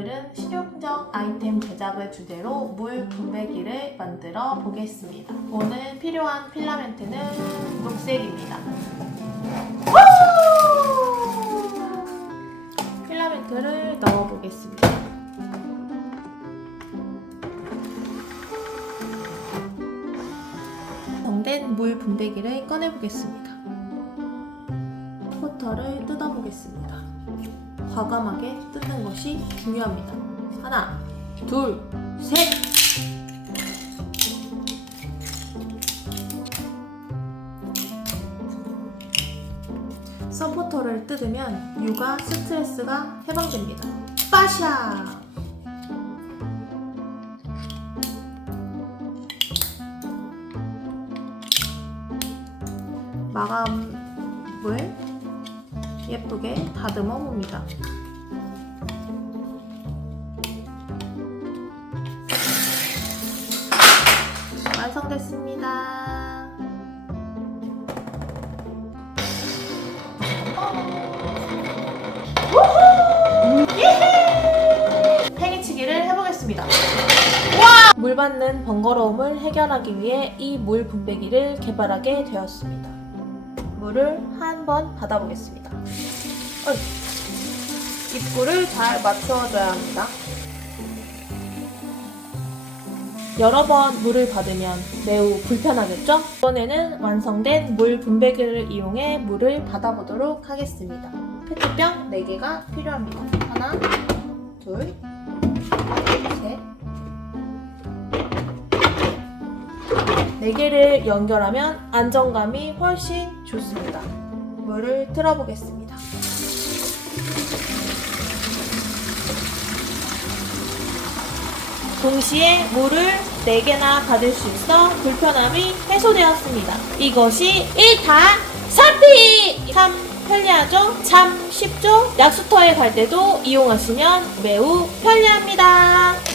오늘은 실용적 아이템 제작을 주제로 물 분배기를 만들어 보겠습니다. 오늘 필요한 필라멘트는 녹색입니다. 우! 필라멘트를 넣어 보겠습니다. 정된 물 분배기를 꺼내 보겠습니다. 포터를 뜯어 보겠습니다. 과감하게 뜯는 것이 중요합니다. 하나, 둘, 셋! 서포터를 뜯으면 육아 스트레스가 해방됩니다. 빠샤! 마감을 예쁘게 다듬어 봅니다. 완성됐습니다. 팽이치기를 해보겠습니다. 물 받는 번거로움을 해결하기 위해 이 물 분배기를 개발하게 되었습니다. 물을 한 번 받아보겠습니다. 입구를 잘 맞춰줘야 합니다. 여러 번 물을 받으면 매우 불편하겠죠? 이번에는 완성된 물 분배기를 이용해 물을 받아보도록 하겠습니다. 페트병 4개가 필요합니다. 하나, 둘, 셋, 4개를 연결하면 안정감이 훨씬 좋습니다. 물을 틀어보겠습니다. 동시에 물을 4개나 받을 수 있어 불편함이 해소되었습니다. 이것이 1타 3피! 참 편리하죠? 참 쉽죠? 약수터에 갈 때도 이용하시면 매우 편리합니다.